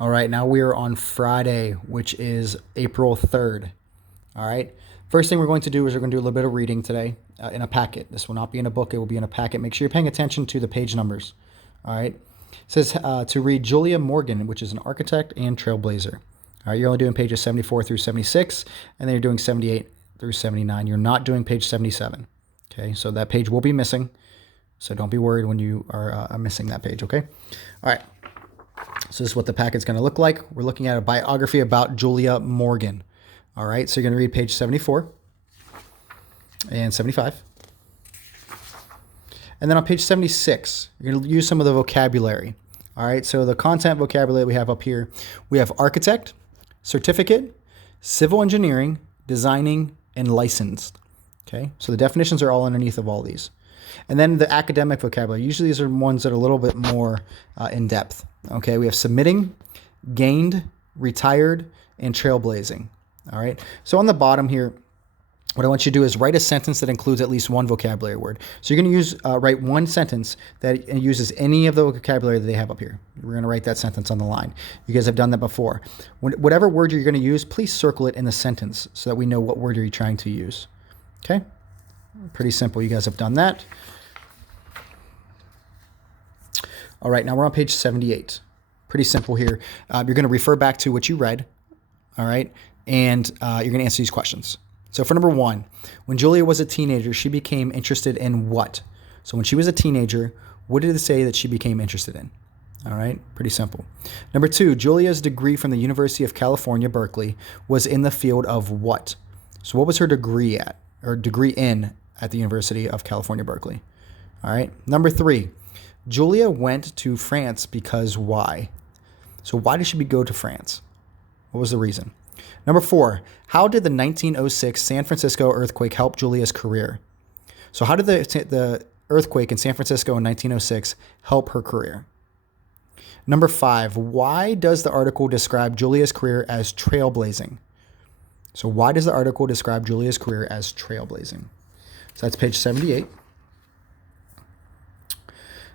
All right, now we are on Friday, which is April 3rd. All right. First thing we're going to do is we're going to do a little bit of reading today in a packet. This will not be in a book. It will be in a packet. Make sure you're paying attention to the page numbers. All right. It says to read Julia Morgan, which is an architect and trailblazer. All right. You're only doing pages 74 through 76, and then you're doing 78 through 79. You're not doing page 77. Okay. So that page will be missing. So don't be worried when you are missing that page. Okay. All right. So this is what the packet's going to look like. We're looking at a biography about Julia Morgan. All right, so you're going to read page 74 and 75. And then on page 76, you're going to use some of the vocabulary. All right, so the content vocabulary we have up here, we have architect, certificate, civil engineering, designing, and licensed. Okay, so the definitions are all underneath of all these. And then the academic vocabulary. Usually these are ones that are a little bit more in depth. Okay, we have submitting, gained, retired, and trailblazing. All right, so on the bottom here, what I want you to do is write a sentence that includes at least one vocabulary word. So you're going to write one sentence that uses any of the vocabulary that they have up here. We're going to write that sentence on the line. You guys have done that before. Whatever word you're going to use, please circle it in the sentence so that we know what word you're trying to use. Okay, pretty simple. You guys have done that. All right, now we're on page 78. Pretty simple here. You're going to refer back to what you read, all right, and you're going to answer these questions. So for number one, when Julia was a teenager, she became interested in what? So when she was a teenager, what did it say that she became interested in? All right, pretty simple. Number two, Julia's degree from the University of California, Berkeley, was in the field of what? So what was her degree at, or degree in at the University of California, Berkeley? All right, number three, Julia went to France because why? So why did she go to France? What was the reason? Number four, how did the 1906 San Francisco earthquake help Julia's career? So how did the earthquake in San Francisco in 1906 help her career? Number five, why does the article describe Julia's career as trailblazing? So why does the article describe Julia's career as trailblazing? So that's page 78.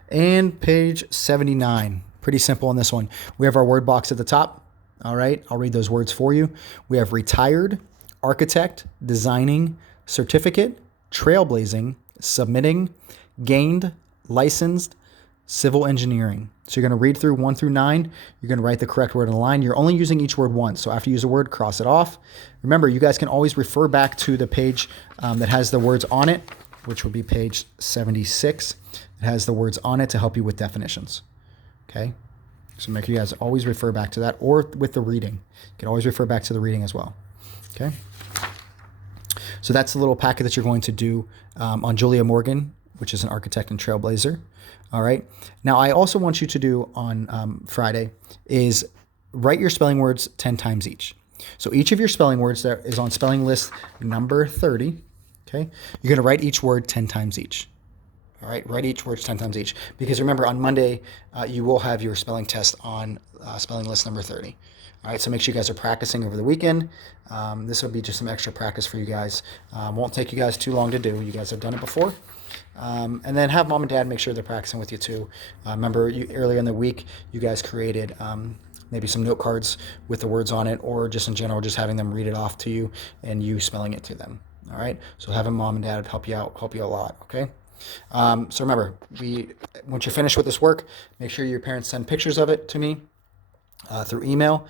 And page 79. Pretty simple on this one. We have our word box at the top. All right, I'll read those words for you. We have retired, architect, designing, certificate, trailblazing, submitting, gained, licensed, civil engineering. So you're going to read through 1 through 9. You're going to write the correct word in the line. You're only using each word once. So after you use a word, cross it off. Remember, you guys can always refer back to the page that has the words on it, which would be page 76. It has the words on it to help you with definitions. Okay, so make sure you guys always refer back to that, or with the reading. You can always refer back to the reading as well. Okay, so that's the little packet that you're going to do on Julia Morgan, which is an architect and trailblazer. All right, now I also want you to do on Friday is write your spelling words 10 times each. So each of your spelling words that is on spelling list number 30, okay, you're going to write each word 10 times each. All right, write each word 10 times each. Because remember, on Monday, you will have your spelling test on spelling list number 30. All right, so make sure you guys are practicing over the weekend. This will be just some extra practice for you guys. Won't take you guys too long to do. You guys have done it before. And then have mom and dad make sure they're practicing with you too. Remember, earlier in the week, you guys created maybe some note cards with the words on it, or just in general, just having them read it off to you and you spelling it to them. All right, so having mom and dad help you a lot, okay? So remember, once you're finished with this work, make sure your parents send pictures of it to me through email,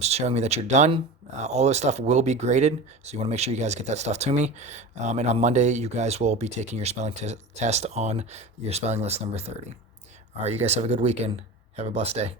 showing me that you're done. All this stuff will be graded, so you want to make sure you guys get that stuff to me. And on Monday, you guys will be taking your spelling test on your spelling list number 30. All right, you guys have a good weekend. Have a blessed day.